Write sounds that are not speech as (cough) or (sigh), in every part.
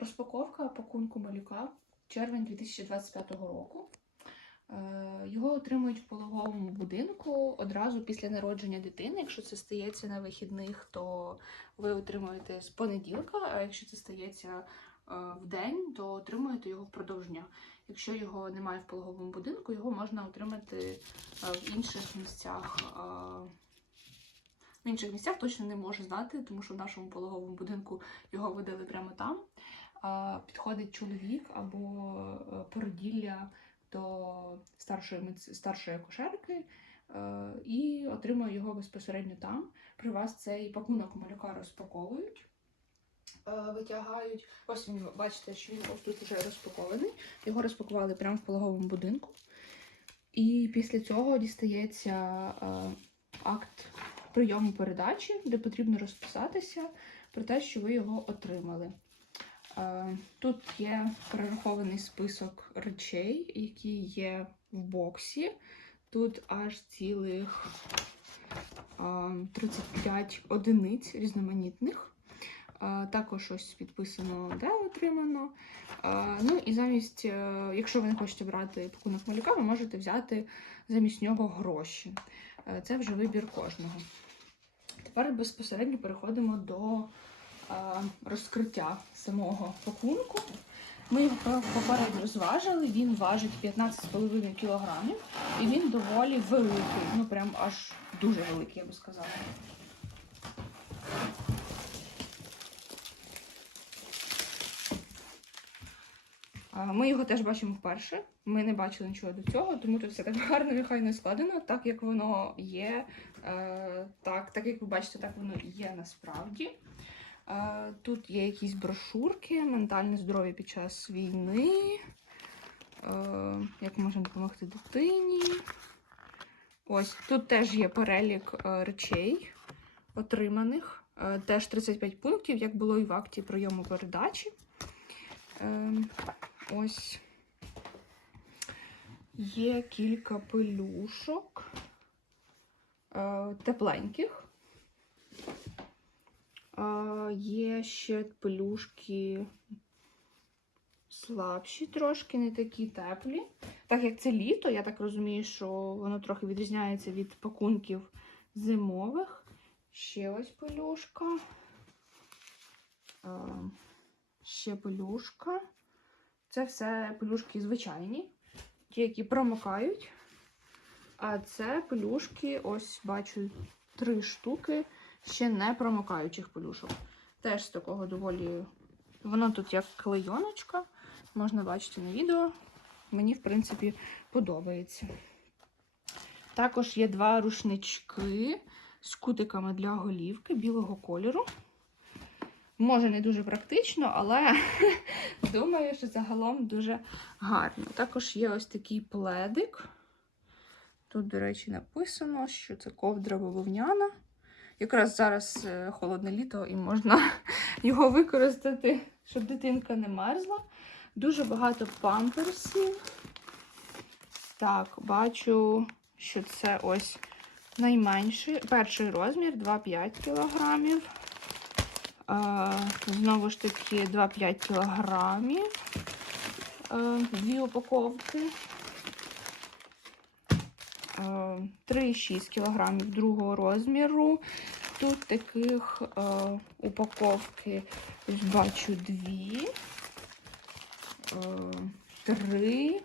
Розпаковка пакунку малюка червень 2025 року. Е, Його отримують в пологовому будинку одразу після народження дитини. Якщо це стається на вихідних, то ви отримуєте з понеділка, а якщо це стається е, в день, то отримуєте його впродовж дня. Якщо його немає в пологовому будинку, його можна отримати е, в інших місцях. В інших місцях точно не можу знати, тому що в нашому пологовому будинку його видали прямо там. Підходить чоловік або е, породілля до старшої старшої акушерки е, і отримує його безпосередньо там. При вас цей пакунок малюка розпаковують. е, Витягають, ось він бачите, що він ось тут вже розпакований. Його розпакували прямо в пологовому будинку. І після цього дістається е, акт прийому передачі, де потрібно розписатися про те, що ви його отримали. Е, Тут є перерахований список речей, які є в боксі. Тут аж цілих 35 одиниць різноманітних. Також ось підписано, де отримано. Ну і замість, е, якщо ви не хочете брати пакунок малюка, ви можете взяти замість нього гроші. Е, Це вже вибір кожного. Тепер безпосередньо переходимо до розкриття самого пакунку. Ми його по- попередньо зважили, він важить 15,5 кг і він доволі великий. Ну прям аж дуже великий, я би сказала. Ми його теж бачимо вперше. Ми не бачили нічого до цього, тому тут все так гарно і хайно складено, так як воно є. Е, так, так як ви бачите, так воно є насправді. Тут є якісь брошурки, ментальне здоров'я під час війни, е, як можна допомогти дитині. Ось тут теж є перелік е, речей отриманих. Е, Теж 35 пунктів, як було і в акті прийому передачі. Ось є кілька пелюшок тепленьких. Є ще пелюшки слабші трошки, не такі теплі. Так як це літо, я так розумію, що воно трохи відрізняється від пакунків зимових. Ще ось пелюшка. Ще пелюшка. Це все пелюшки звичайні, ті, які промокають. А це пелюшки, ось бачу, три штуки ще не промокаючих пелюшок. Теж з такого доволі. Воно тут як клейоночка, можна бачити на відео. Мені, в принципі, подобається. Також є два рушнички з кутиками для голівки білого кольору. Може, не дуже практично, але (laughs) думаю, що загалом дуже гарно. Також є ось такий пледик. Тут, до речі, написано, що це ковдра бавовняна. Якраз зараз е, холодне літо і можна (laughs) його використати, щоб дитинка не мерзла. Дуже багато памперсів. Так, бачу, що це ось найменший, перший розмір 2,5 кг. Знову ж таки, 2,5 кг. Дві упаковки. Е, 3,6 кг другого розміру. Тут таких е, упаковки ось бачу дві, е, три,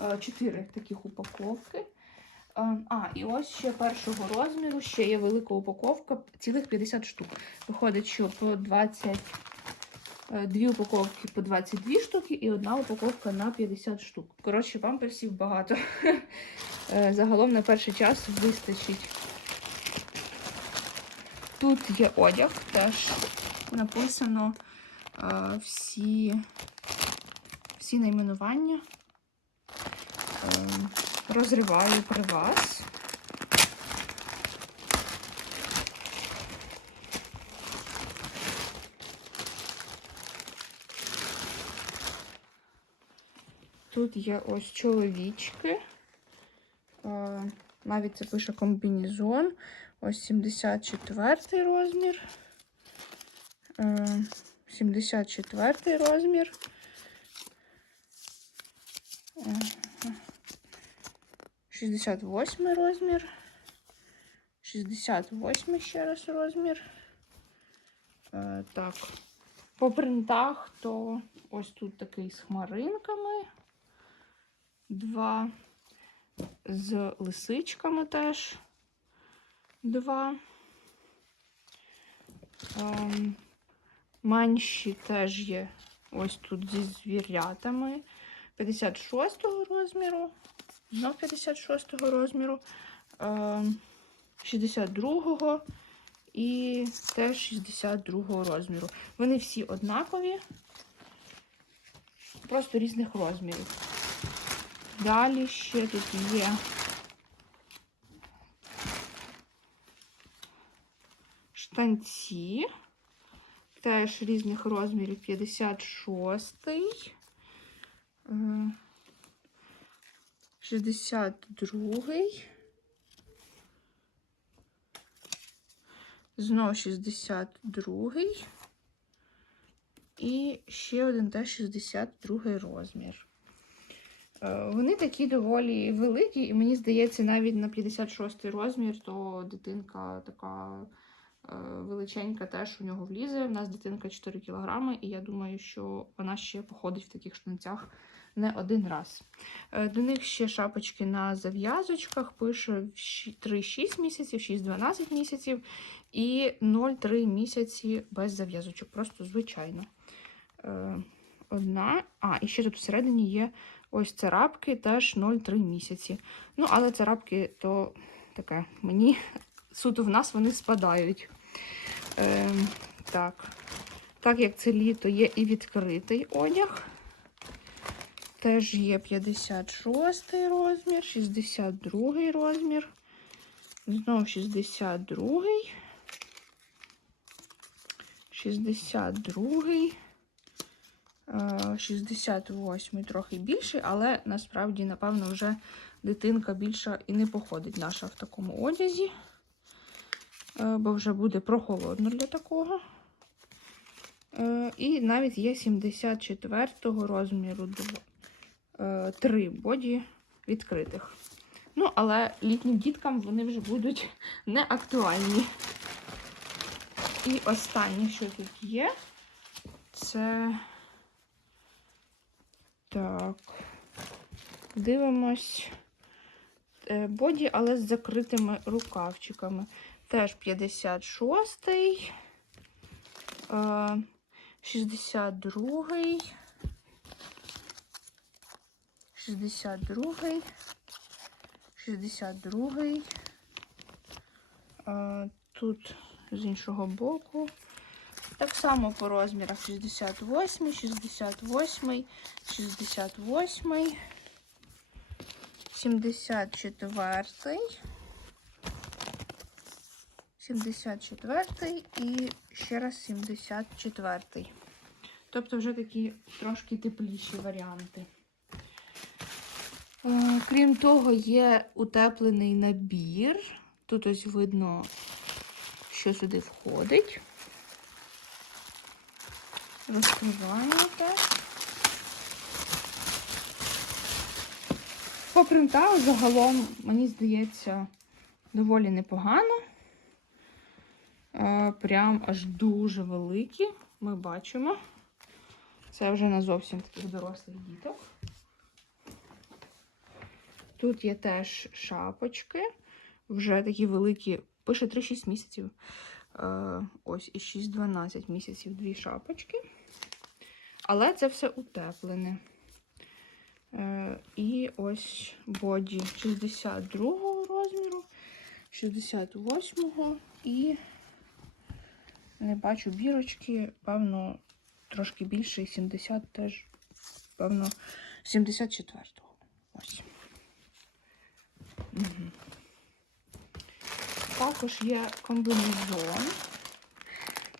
е, чотири таких упаковки. Е, А, і ось ще першого розміру, ще є велика упаковка, цілих 50 штук. Виходить, що по 20 Е, Дві упаковки по 22 штуки і одна упаковка на 50 штук. Коротше, памперсів багато. (laughs) Е, Загалом на перший час вистачить. Тут є одяг, теж написано е, всі, всі найменування. Е, Розриваю при вас. Тут є ось чоловічки. Е, Навіть це пише комбінезон. Ось 74 розмір. Е, 74 розмір. Е, 68 розмір. 68 ще раз розмір. Е, так. По принтах, то ось тут такий з хмаринками. Два. З лисичками теж. Два. Ем, менші теж є ось тут зі звірятами. 56 розміру. Знов 56 розміру. Ем, 62-го і теж 62 розміру. Вони всі однакові, просто різних розмірів. Далі ще тут є. Штанці, теж різних розмірів. 56, 62. Знову 62 і ще один теж 62 розмір. Е, Вони такі доволі великі, і мені здається, навіть на 56 розмір, то дитинка така е, величенька теж у нього влізе. У нас дитинка 4 кг, і я думаю, що вона ще походить в таких штанцях не один раз. Е, До них ще шапочки на зав'язочках, пише 3-6 місяців, 6-12 місяців і 0,3 місяці без зав'язочок, просто звичайно. Одна. А, і ще тут всередині є ось царапки, теж 0,3 місяці. Ну, але царапки то таке, мені (laughs) суто в нас вони спадають. Е, так. так як це літо є і відкритий одяг. Теж є 56 розмір, 62 розмір. Знову 62, 62, е, 68 трохи більший, але насправді, напевно, вже дитинка більша і не походить наша в такому одязі, е, бо вже буде прохолодно для такого. Е, І навіть є 74 розміру дв- е, три боді відкритих. Ну, але літнім діткам вони вже будуть не актуальні. І останнє, що тут є, це так. Дивимось Е, боді, але з закритими рукавчиками. Теж 56-й, е, 62-й, 62-й, 62-й. Е, Тут з іншого боку. Так само по розмірах 68, 68, 68, 74, 74 і ще раз 74. Тобто вже такі трошки тепліші варіанти. Е, Крім того, є утеплений набір. Тут ось видно, що сюди входить. Розкриваємо так. По принту загалом, мені здається, доволі непогано. Е, Прям аж дуже великі. Ми бачимо. Це вже на зовсім таких дорослих діток. Тут є теж шапочки. Вже такі великі, пише 3-6 місяців. Е, Ось і 6-12 місяців дві шапочки. Але це все утеплене. Е, І ось боді 62-го розміру, 68-го і не бачу бірочки, певно, трошки більше, 70 теж, певно, 74-го. Ось. Угу. Також є комбінезон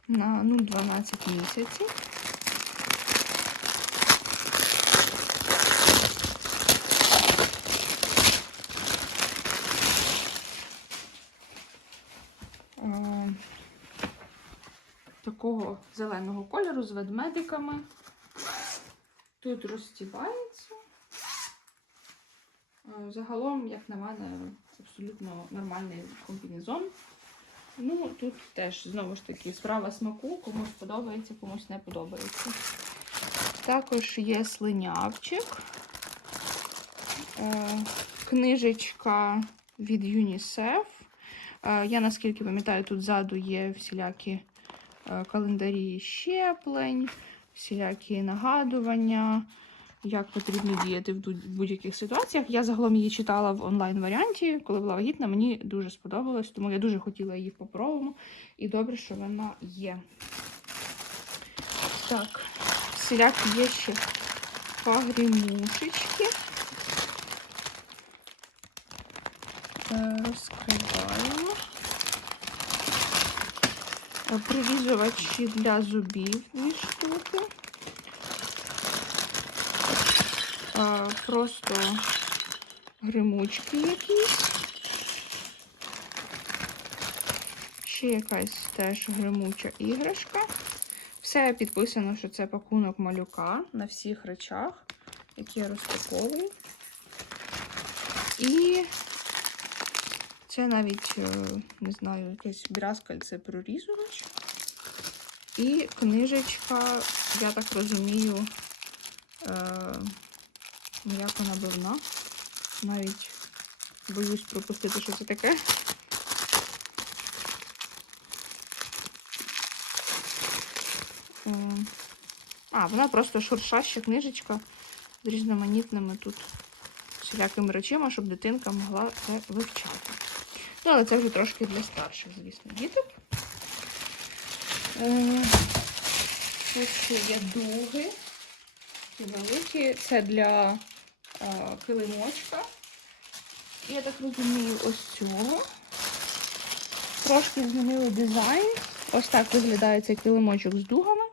на ну, 12 місяців. Такого зеленого кольору з ведмедиками. Тут розстібається. Е, Загалом, як на мене, абсолютно нормальний комбінезон. Ну, тут теж, знову ж таки, справа смаку, комусь подобається, комусь не подобається. Також є слинявчик, е, книжечка від ЮНІСЕФ. Е, Я наскільки пам'ятаю, тут ззаду є всілякі календарі щеплень, всілякі нагадування, як потрібно діяти в будь-яких ситуаціях. Я загалом її читала в онлайн-варіанті, коли була вагітна. Мені дуже сподобалось, тому я дуже хотіла її попробувати. І добре, що вона є. Так, всілякі є ще погрімушечки. Е, Розкриваємо. Е, для зубів дві штуки. Просто гримучки якісь. Ще якась теж гримуча іграшка. Все підписано, що це пакунок малюка на всіх речах, які я розпаковую. І це навіть, е, не знаю, якийсь брязкальце прорізувач. І книжечка, я так розумію, е, м'яко набивна. Навіть боюсь пропустити, що це таке. Е, А, вона просто шуршаща книжечка з різноманітними тут всілякими речима, щоб дитинка могла це вивчати. Ну, але це вже трошки для старших, звісно, діток. Е, Тут ще є дуги. Такі великі. Це для е, килимочка. Я так розумію, ось цього. Трошки змінили дизайн. Ось так виглядає цей килимочок з дугами,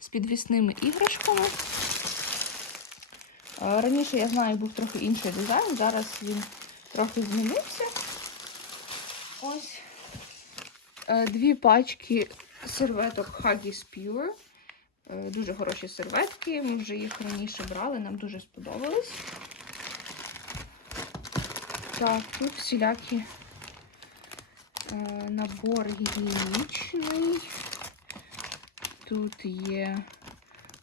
з підвісними іграшками. Е, Раніше, я знаю, був трохи інший дизайн, зараз він трохи змінився. Ось дві пачки серветок Huggies Pure. Е, Дуже хороші серветки. Ми вже їх раніше брали, нам дуже сподобались. Так, тут всілякі е, набор гігієнічний. Тут є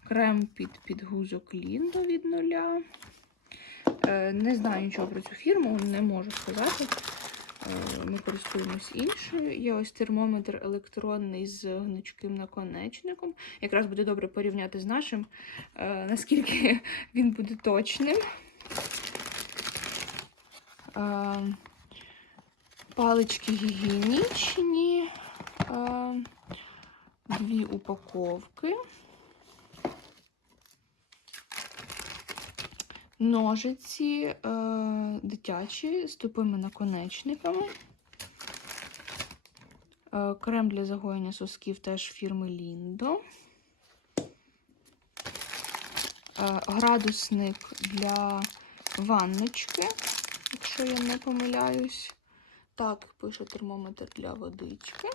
крем під підгузок Ліндо від нуля. Е, Не знаю нічого про цю фірму, не можу сказати. Е, Ми користуємось іншою. Є ось термометр електронний з гнучким наконечником. Якраз буде добре порівняти з нашим, е, наскільки (laughs) він буде точним. Е, Палички гігієнічні. Дві упаковки. Ножиці е, дитячі з тупими наконечниками. Е, крем для загоєння сосків теж фірми Ліндо. Е, градусник для ванночки, якщо я не помиляюсь. Так, пише термометр для водички.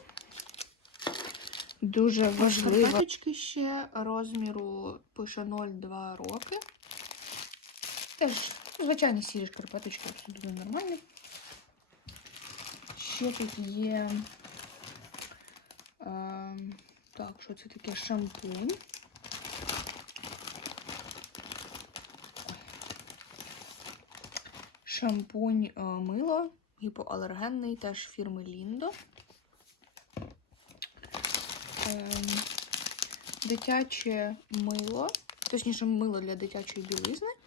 Дуже важливо. Ще розміру пише 0,2 роки. Теж звичайні сірі шкарпеточки, абсолютно нормальні. Ще тут є. Е, так, що це таке шампунь. Шампунь е, мило, гіпоалергенний, теж фірми Ліндо. Ем, дитяче мило, точніше, мило для дитячої білизни.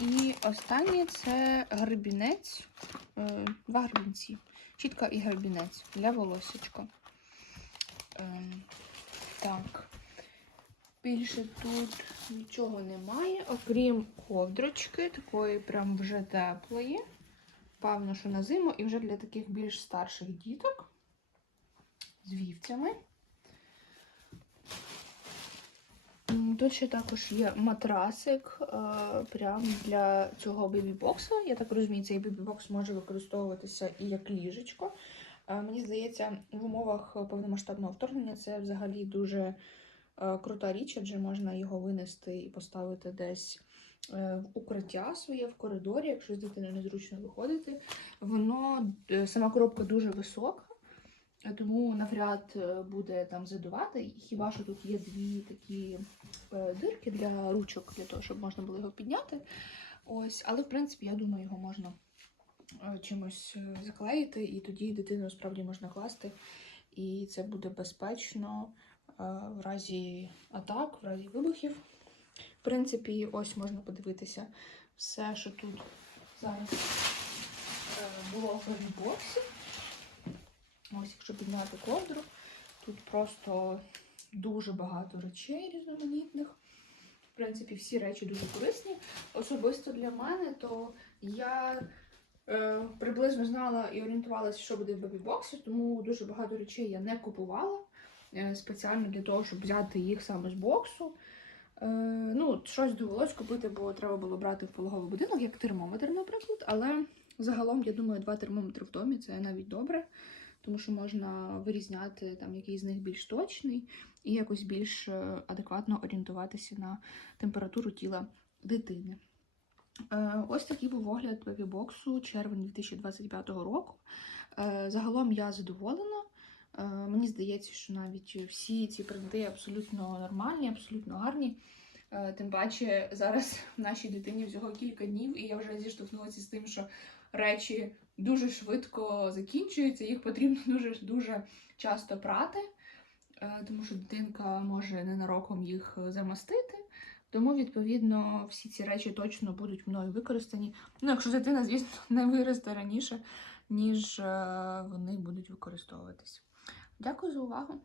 І останнє це гребінець, е, два гребінці. Щітка і гребінець для волосечка. Ем, так. Більше тут нічого немає, окрім ковдрочки, такої прям вже теплої. Певно, що на зиму, і вже для таких більш старших діток з вівцями. Тут ще також є матрасик е, прям для цього бебі-бокса. Я так розумію, цей бебі-бокс може використовуватися і як ліжечко. Е, Мені здається, в умовах повномасштабного вторгнення це взагалі дуже е, крута річ, адже можна його винести і поставити десь в укриття своє в коридорі, якщо з дитиною незручно виходити. Воно сама коробка дуже висока, тому навряд е, буде там задувати. Хіба що тут є дві такі е, дирки для ручок, для того, щоб можна було його підняти. Ось, але в принципі, я думаю, його можна е, чимось заклеїти, і тоді дитину справді можна класти, і це буде безпечно в разі атак, в разі вибухів. В принципі, ось можна подивитися все, що тут зараз було в боксі. Ось, якщо підняти ковдру, тут просто дуже багато речей різноманітних. В принципі, всі речі дуже корисні. Особисто для мене, то я е, приблизно знала і орієнтувалася, що буде в бебі-боксі, тому дуже багато речей я не купувала е, спеціально для того, щоб взяти їх саме з боксу. Е, ну, щось довелось купити, бо треба було брати в пологовий будинок, як термометр, наприклад. Але загалом, я думаю, два термометри в домі це навіть добре, тому що можна вирізняти там, який з них більш точний і якось більш е, адекватно орієнтуватися на температуру тіла дитини. Е, Ось такий був огляд бебі-боксу червень 2025 року. Е, Загалом я задоволена. Мені здається, що навіть всі ці принти абсолютно нормальні, абсолютно гарні. Тим паче зараз в (laughs) нашій дитині всього кілька днів, і я вже зіштовхнулася з тим, що речі дуже швидко закінчуються, їх потрібно дуже дуже часто прати, е, тому що дитинка може ненароком їх замастити. Тому, відповідно, всі ці речі точно будуть мною використані. Ну, якщо дитина, звісно, (laughs) не виросте раніше, ніж е, вони будуть використовуватись. Дякую за увагу!